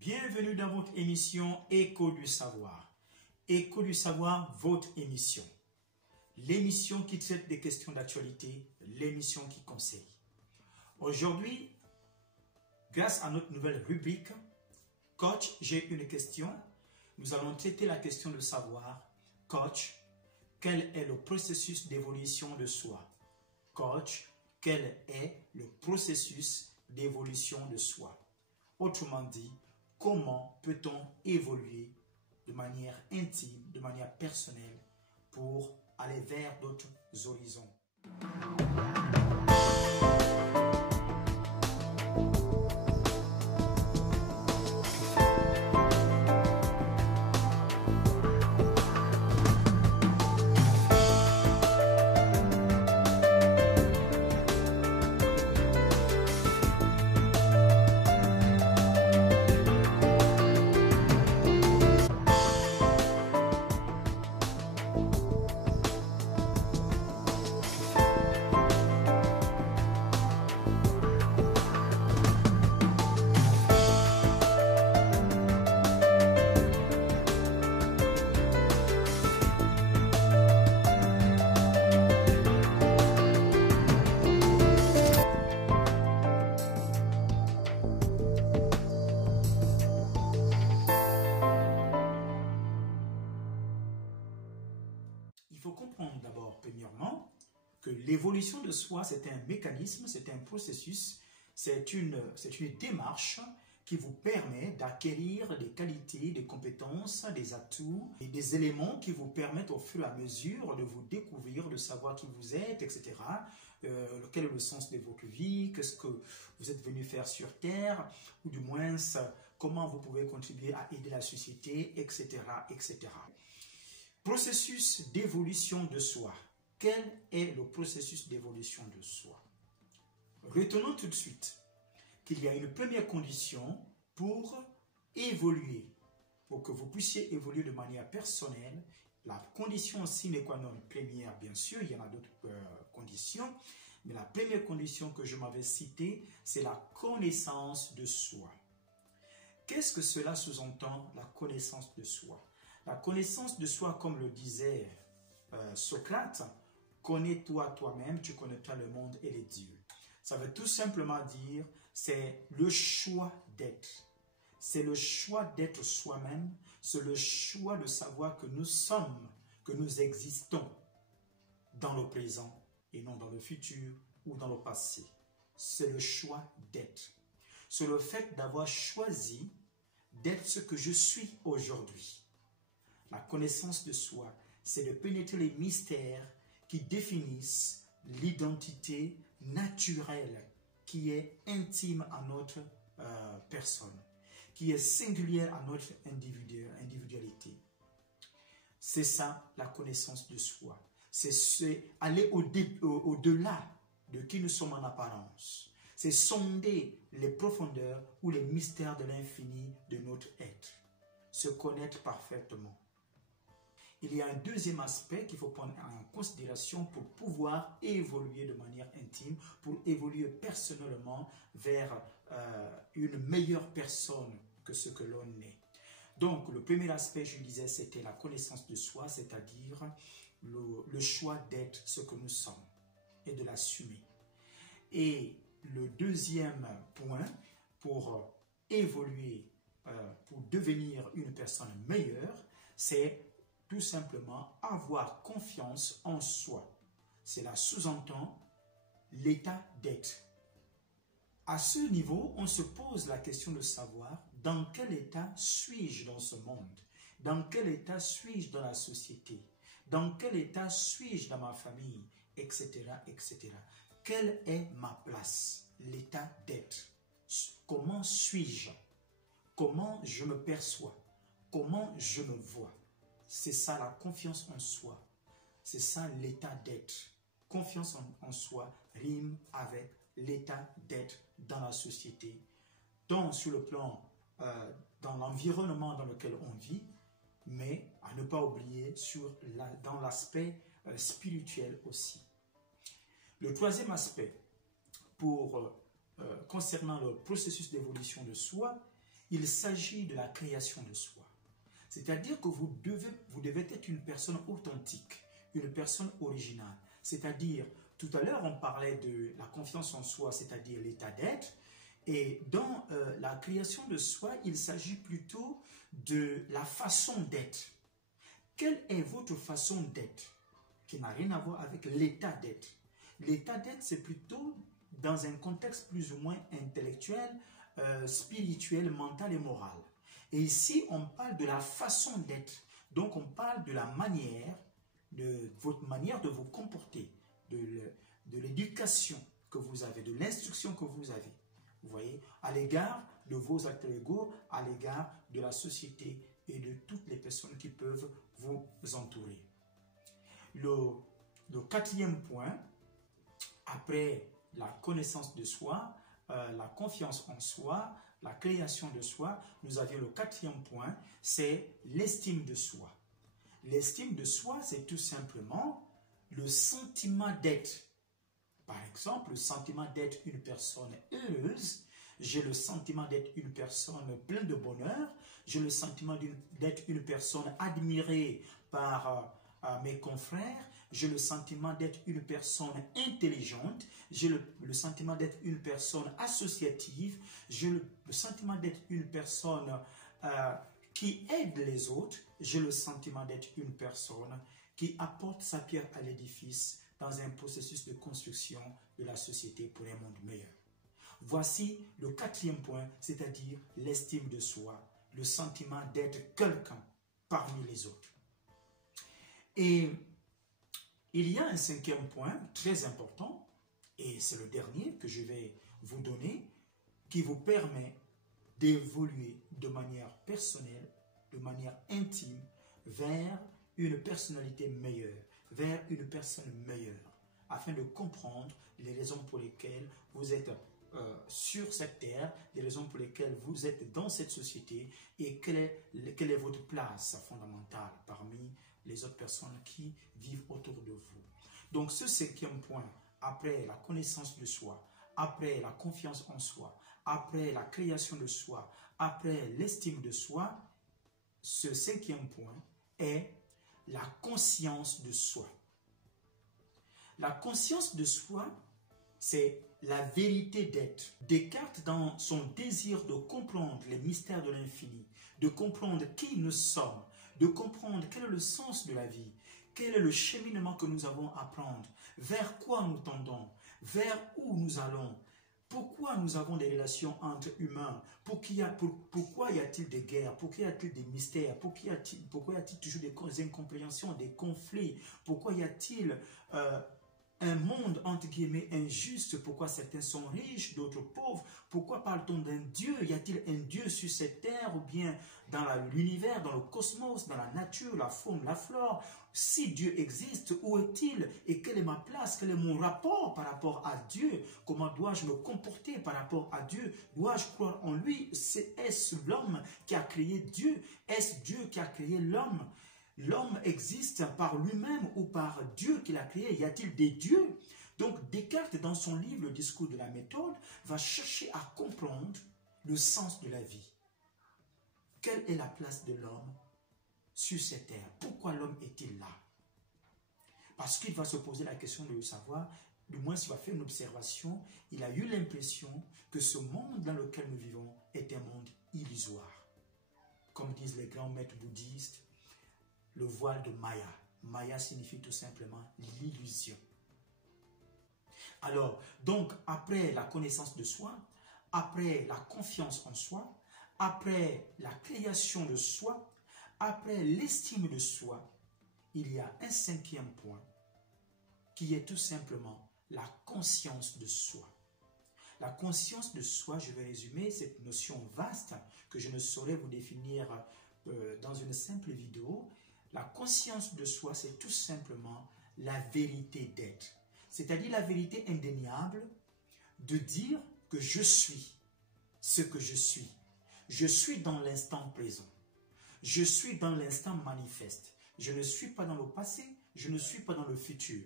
Bienvenue dans votre émission Écho du savoir. Écho du savoir, votre émission. L'émission qui traite des questions d'actualité, l'émission qui conseille. Aujourd'hui, grâce à notre nouvelle rubrique, Coach, j'ai une question. Nous allons traiter la question de savoir, Coach, quel est le processus d'évolution de soi? Coach, quel est le processus d'évolution de soi? Autrement dit, comment peut-on évoluer de manière intime, de manière personnelle pour aller vers d'autres horizons? Il faut comprendre d'abord, premièrement, que l'évolution de soi, c'est un mécanisme, c'est un processus, c'est une démarche qui vous permet d'acquérir des qualités, des compétences, des atouts et des éléments qui vous permettent au fur et à mesure de vous découvrir, de savoir qui vous êtes, etc. Quel est le sens de votre vie, qu'est-ce que vous êtes venu faire sur Terre, ou du moins comment vous pouvez contribuer à aider la société, etc., etc. Processus d'évolution de soi. Quel est le processus d'évolution de soi? Retenons tout de suite qu'il y a une première condition pour évoluer, pour que vous puissiez évoluer de manière personnelle. La condition sine qua non première, bien sûr, il y en a d'autres conditions, mais la première condition que je m'avais citée, c'est la connaissance de soi. Qu'est-ce que cela sous-entend, la connaissance de soi? La connaissance de soi, comme le disait Socrate, connais-toi toi-même, tu connaîtras le monde et les dieux. Ça veut tout simplement dire, c'est le choix d'être. C'est le choix d'être soi-même, c'est le choix de savoir que nous sommes, que nous existons dans le présent et non dans le futur ou dans le passé. C'est le choix d'être. C'est le fait d'avoir choisi d'être ce que je suis aujourd'hui. La connaissance de soi, c'est de pénétrer les mystères qui définissent l'identité naturelle qui est intime à notre personne, qui est singulière à notre individualité. C'est ça, la connaissance de soi. C'est aller au-delà de qui nous sommes en apparence. C'est sonder les profondeurs ou les mystères de l'infini de notre être. Se connaître parfaitement. Il y a un deuxième aspect qu'il faut prendre en considération pour pouvoir évoluer de manière intime, pour évoluer personnellement vers une meilleure personne que ce que l'on est. Donc, le premier aspect, je disais, c'était la connaissance de soi, c'est-à-dire le choix d'être ce que nous sommes et de l'assumer. Et le deuxième point, pour évoluer, pour devenir une personne meilleure, c'est tout simplement avoir confiance en soi. Cela sous-entend l'état d'être. À ce niveau, on se pose la question de savoir dans quel état suis-je dans ce monde? Dans quel état suis-je dans la société? Dans quel état suis-je dans ma famille? Etc., etc. Quelle est ma place? L'état d'être. Comment suis-je? Comment je me perçois? Comment je me vois? C'est ça la confiance en soi. C'est ça l'état d'être. Confiance en soi rime avec l'état d'être dans la société, tant sur le plan, dans l'environnement dans lequel on vit, mais à ne pas oublier dans l'aspect spirituel aussi. Le troisième aspect, concernant le processus d'évolution de soi, il s'agit de la création de soi. C'est-à-dire que vous devez être une personne authentique, une personne originale. C'est-à-dire, tout à l'heure, on parlait de la confiance en soi, c'est-à-dire l'état d'être. Et dans la création de soi, il s'agit plutôt de la façon d'être. Quelle est votre façon d'être? Qui n'a rien à voir avec l'état d'être. L'état d'être, c'est plutôt dans un contexte plus ou moins intellectuel, spirituel, mental et moral. Et ici, on parle de la façon d'être. Donc, on parle de la manière, de votre manière de vous comporter, de l'éducation que vous avez, de l'instruction que vous avez. Vous voyez, à l'égard de vos alter ego, à l'égard de la société et de toutes les personnes qui peuvent vous entourer. Le quatrième point, après la connaissance de soi, la confiance en soi, la création de soi, nous avions le quatrième point, c'est l'estime de soi. L'estime de soi, c'est tout simplement le sentiment d'être. Par exemple, le sentiment d'être une personne heureuse, j'ai le sentiment d'être une personne pleine de bonheur, j'ai le sentiment d'être une personne admirée par mes confrères, j'ai le sentiment d'être une personne intelligente, j'ai le sentiment d'être une personne associative, j'ai le sentiment d'être une personne qui aide les autres, j'ai le sentiment d'être une personne qui apporte sa pierre à l'édifice dans un processus de construction de la société pour un monde meilleur. Voici le quatrième point, c'est-à-dire l'estime de soi, le sentiment d'être quelqu'un parmi les autres. Et il y a un cinquième point très important, et c'est le dernier que je vais vous donner, qui vous permet d'évoluer de manière personnelle, de manière intime, vers une personnalité meilleure, vers une personne meilleure, afin de comprendre les raisons pour lesquelles vous êtes sur cette terre, les raisons pour lesquelles vous êtes dans cette société et quelle est votre place fondamentale parmi les autres personnes qui vivent autour de vous. Donc ce cinquième point, après la connaissance de soi, après la confiance en soi, après la création de soi, après l'estime de soi, ce cinquième point est la conscience de soi. La conscience de soi, c'est la vérité d'être. Descartes, dans son désir de comprendre les mystères de l'infini, de comprendre qui nous sommes, de comprendre quel est le sens de la vie, quel est le cheminement que nous avons à prendre, vers quoi nous tendons, vers où nous allons, pourquoi nous avons des relations entre humains, pourquoi y a-t-il des guerres, pourquoi y a-t-il des mystères, pourquoi y a-t-il toujours des incompréhensions, des conflits, pourquoi y a-t-il un monde, entre guillemets, injuste, pourquoi certains sont riches, d'autres pauvres, pourquoi parle-t-on d'un Dieu, y a-t-il un Dieu sur cette terre, ou bien dans l'univers, dans le cosmos, dans la nature, la faune, la flore, si Dieu existe, où est-il, et quelle est ma place, quel est mon rapport par rapport à Dieu, comment dois-je me comporter par rapport à Dieu, dois-je croire en lui, est-ce l'homme qui a créé Dieu, est-ce Dieu qui a créé l'homme? L'homme existe par lui-même ou par Dieu qui l'a créé? Y a-t-il des dieux? Donc Descartes, dans son livre Le discours de la méthode, va chercher à comprendre le sens de la vie. Quelle est la place de l'homme sur cette terre? Pourquoi l'homme est-il là? Parce qu'il va se poser la question de le savoir, du moins s'il va faire une observation, il a eu l'impression que ce monde dans lequel nous vivons est un monde illusoire. Comme disent les grands maîtres bouddhistes, le voile de Maya. Maya signifie tout simplement l'illusion. Alors, donc, après la connaissance de soi, après la confiance en soi, après la création de soi, après l'estime de soi, il y a un cinquième point qui est tout simplement la conscience de soi. La conscience de soi, je vais résumer cette notion vaste que je ne saurais vous définir dans une simple vidéo. La conscience de soi, c'est tout simplement la vérité d'être. C'est-à-dire la vérité indéniable de dire que je suis ce que je suis. Je suis dans l'instant présent. Je suis dans l'instant manifeste. Je ne suis pas dans le passé, je ne suis pas dans le futur.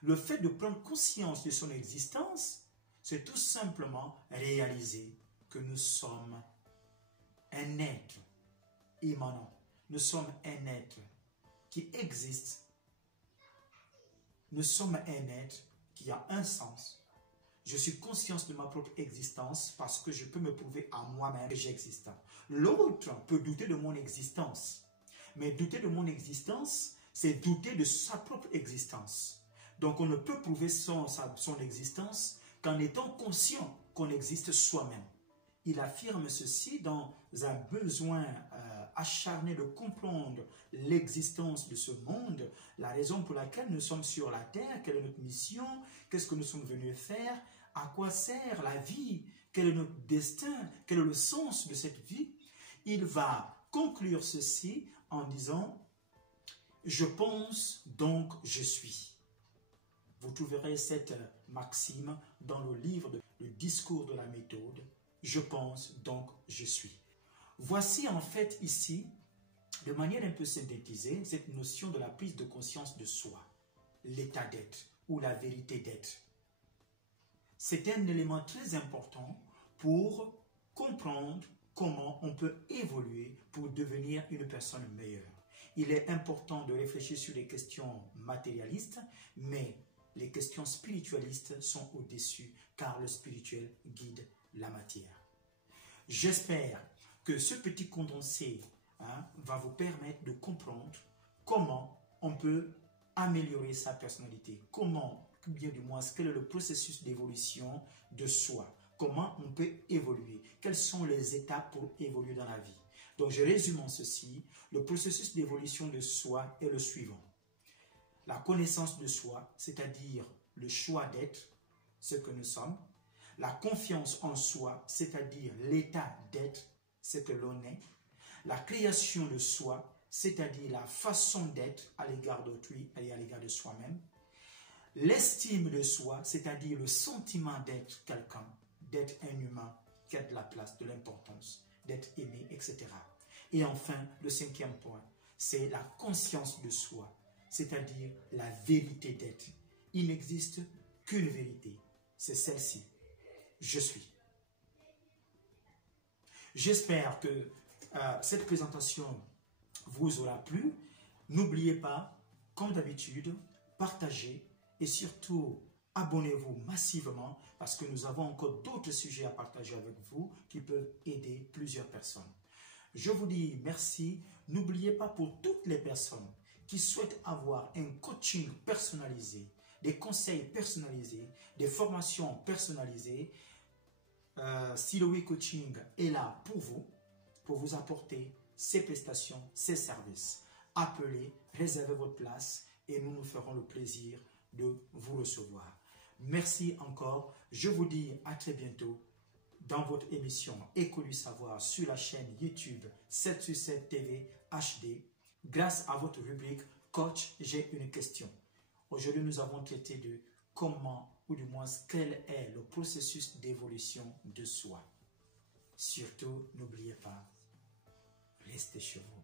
Le fait de prendre conscience de son existence, c'est tout simplement réaliser que nous sommes un être immanent. Nous sommes un être qui existe. Nous sommes un être qui a un sens. Je suis conscient de ma propre existence parce que je peux me prouver à moi-même que j'existe. L'autre peut douter de mon existence. Mais douter de mon existence, c'est douter de sa propre existence. Donc on ne peut prouver son existence qu'en étant conscient qu'on existe soi-même. Il affirme ceci dans un besoin acharné de comprendre l'existence de ce monde, la raison pour laquelle nous sommes sur la terre, quelle est notre mission, qu'est-ce que nous sommes venus faire, à quoi sert la vie, quel est notre destin, quel est le sens de cette vie. Il va conclure ceci en disant « Je pense, donc je suis ». Vous trouverez cette maxime dans le livre Le discours de la méthode. Je pense, donc je suis. Voici en fait ici, de manière un peu synthétisée, cette notion de la prise de conscience de soi, l'état d'être ou la vérité d'être. C'est un élément très important pour comprendre comment on peut évoluer pour devenir une personne meilleure. Il est important de réfléchir sur les questions matérialistes, mais les questions spiritualistes sont au-dessus car le spirituel guide la matière. J'espère que ce petit condensé va vous permettre de comprendre comment on peut améliorer sa personnalité, comment, bien du moins, quel est le processus d'évolution de soi, comment on peut évoluer, quelles sont les étapes pour évoluer dans la vie. Donc je résume en ceci, le processus d'évolution de soi est le suivant. La connaissance de soi, c'est-à-dire le choix d'être ce que nous sommes. La confiance en soi, c'est-à-dire l'état d'être ce que l'on est. La création de soi, c'est-à-dire la façon d'être à l'égard d'autrui et à l'égard de soi-même. L'estime de soi, c'est-à-dire le sentiment d'être quelqu'un, d'être un humain qui a de la place, de l'importance, d'être aimé, etc. Et enfin, le cinquième point, c'est la conscience de soi, c'est-à-dire la vérité d'être. Il n'existe qu'une vérité, c'est celle-ci. Je suis. J'espère que cette présentation vous aura plu. N'oubliez pas, comme d'habitude, partagez et surtout abonnez-vous massivement parce que nous avons encore d'autres sujets à partager avec vous qui peuvent aider plusieurs personnes. Je vous dis merci. N'oubliez pas pour toutes les personnes qui souhaitent avoir un coaching personnalisé, des conseils personnalisés, des formations personnalisées, Siloé Coaching est là pour vous apporter ses prestations, ses services. Appelez, réservez votre place et nous nous ferons le plaisir de vous recevoir. Merci encore. Je vous dis à très bientôt dans votre émission École du Savoir sur la chaîne YouTube 7 sur 7 TV HD. Grâce à votre rubrique Coach, j'ai une question. Aujourd'hui, nous avons traité de comment, ou du moins quel est le processus d'évolution de soi. Surtout, n'oubliez pas, restez chez vous.